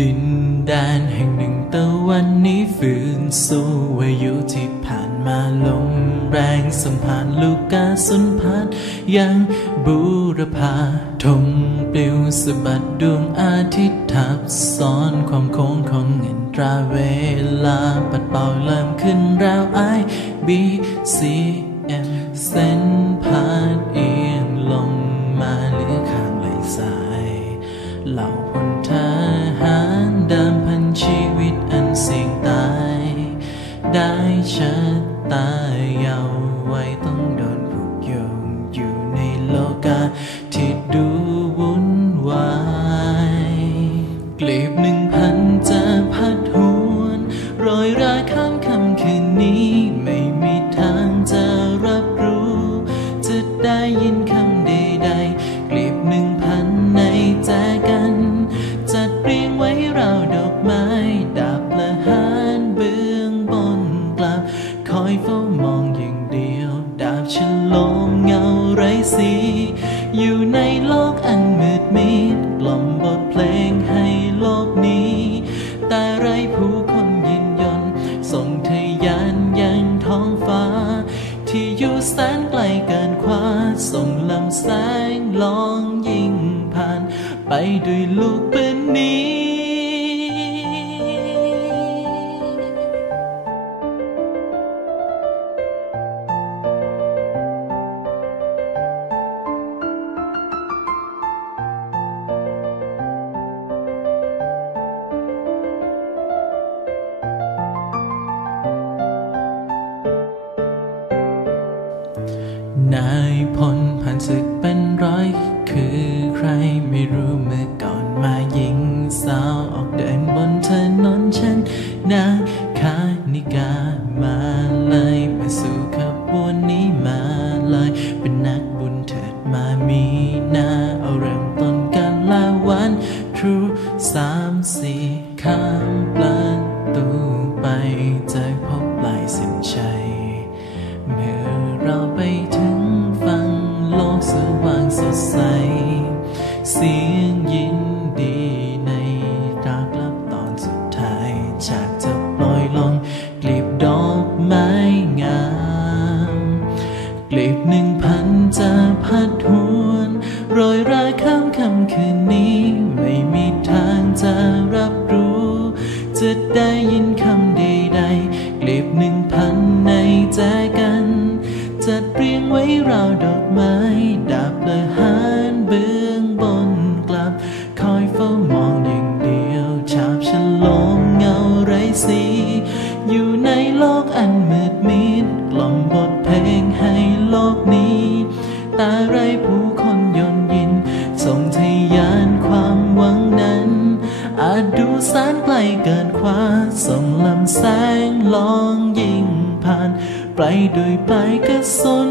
ดินแดนแห่งหนึ่งตะวันนี้ฝืนสู้วายุที่ผ่านมาลมแรงสัมพันธ์ลูกกาสุนพัดยังบูรพาทงปลิวสะบัดดวงอาทิตย์ทับซ้อนความโค้งของเงินตราเวลาปัดเป่าเริ่มขึ้นราวไอบีซีเอ็มเส้นพาดเอียงลงมาเหลือข้างไหลสายเหล่า ได้ชะตาเยาวไว้ต้องโดนผูกโยงอยู่ในโลกาที่ดูวุ่นวายกลีบหนึ่งพันจะพัดหวนโรยราข้ามคำคืนนี้ ไม่มีทางจะรับรู้ จะได้ยินค เฝ้ามองอย่างเดียว ดาบฉลมเงาไรสี อยู่ในโลกอันมืดมิดกล่อมบทเพลงให้โลกนี้ แต่ไรผู้คนยินยนส่งทะยานยังท้องฟ้า ที่อยู่แสนไกลเกินคว้า ส่งลำแสงลองยิงผ่าน ไปด้วยลูกปืนนี้ นายพลผ่านศึกเป็นร้อย คือใครไม่รู้เมื่อก่อนมายิงสาวออกเดินบนถนนฉันนาคานิกามาเลยมาสู่ขบวนนี้มาเลยเป็นนักบุญเถิดมามีนาเอาเริ่มต้นกันละวันทรูสามสี่ ตาไรผู้คนยนยิน ส่งทยานความหวังนั้น อาจดูแสนไกลเกินคว้า ส่งลำแสงลองยิงผ่าน ไปด้วยปลายกระสุน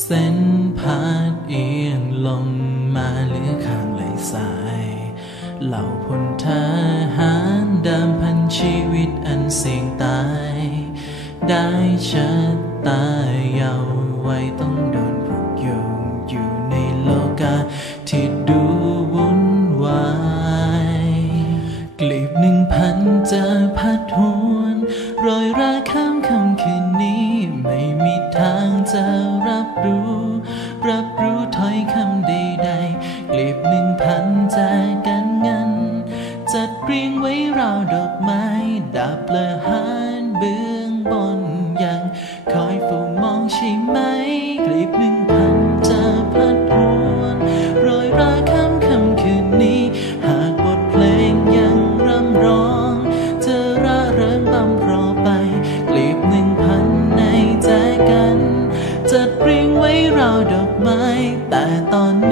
เส้นพาดเอียงลงมาเหลือข้าง สาย เหล่าพลทหารดิมพันชีวิตอันเสี่ยงตาย ได้ชะตายาวไว้ต้องโดนผูกโยงอยู่ในโลกาที่ดูวุ่นวายกลีบหนึ่งพันจะพัดหวนโรยราข้ามคำคืนนี้ ไม่มีทางจะรับรู้รับ ละหันเบื้องบนยัง คอยเฝ้มองใช่ไหมกลีบหนึ่งพันจะพัดพวนโอยราคำคำคืนนี้ หากบทเพลงยังร่ำร้องจะร่าเริงบำรอไป กลีบหนึ่งพันในใจกัน จัดเรียงไว้ราวดอกไม้ แต่ตอนนี้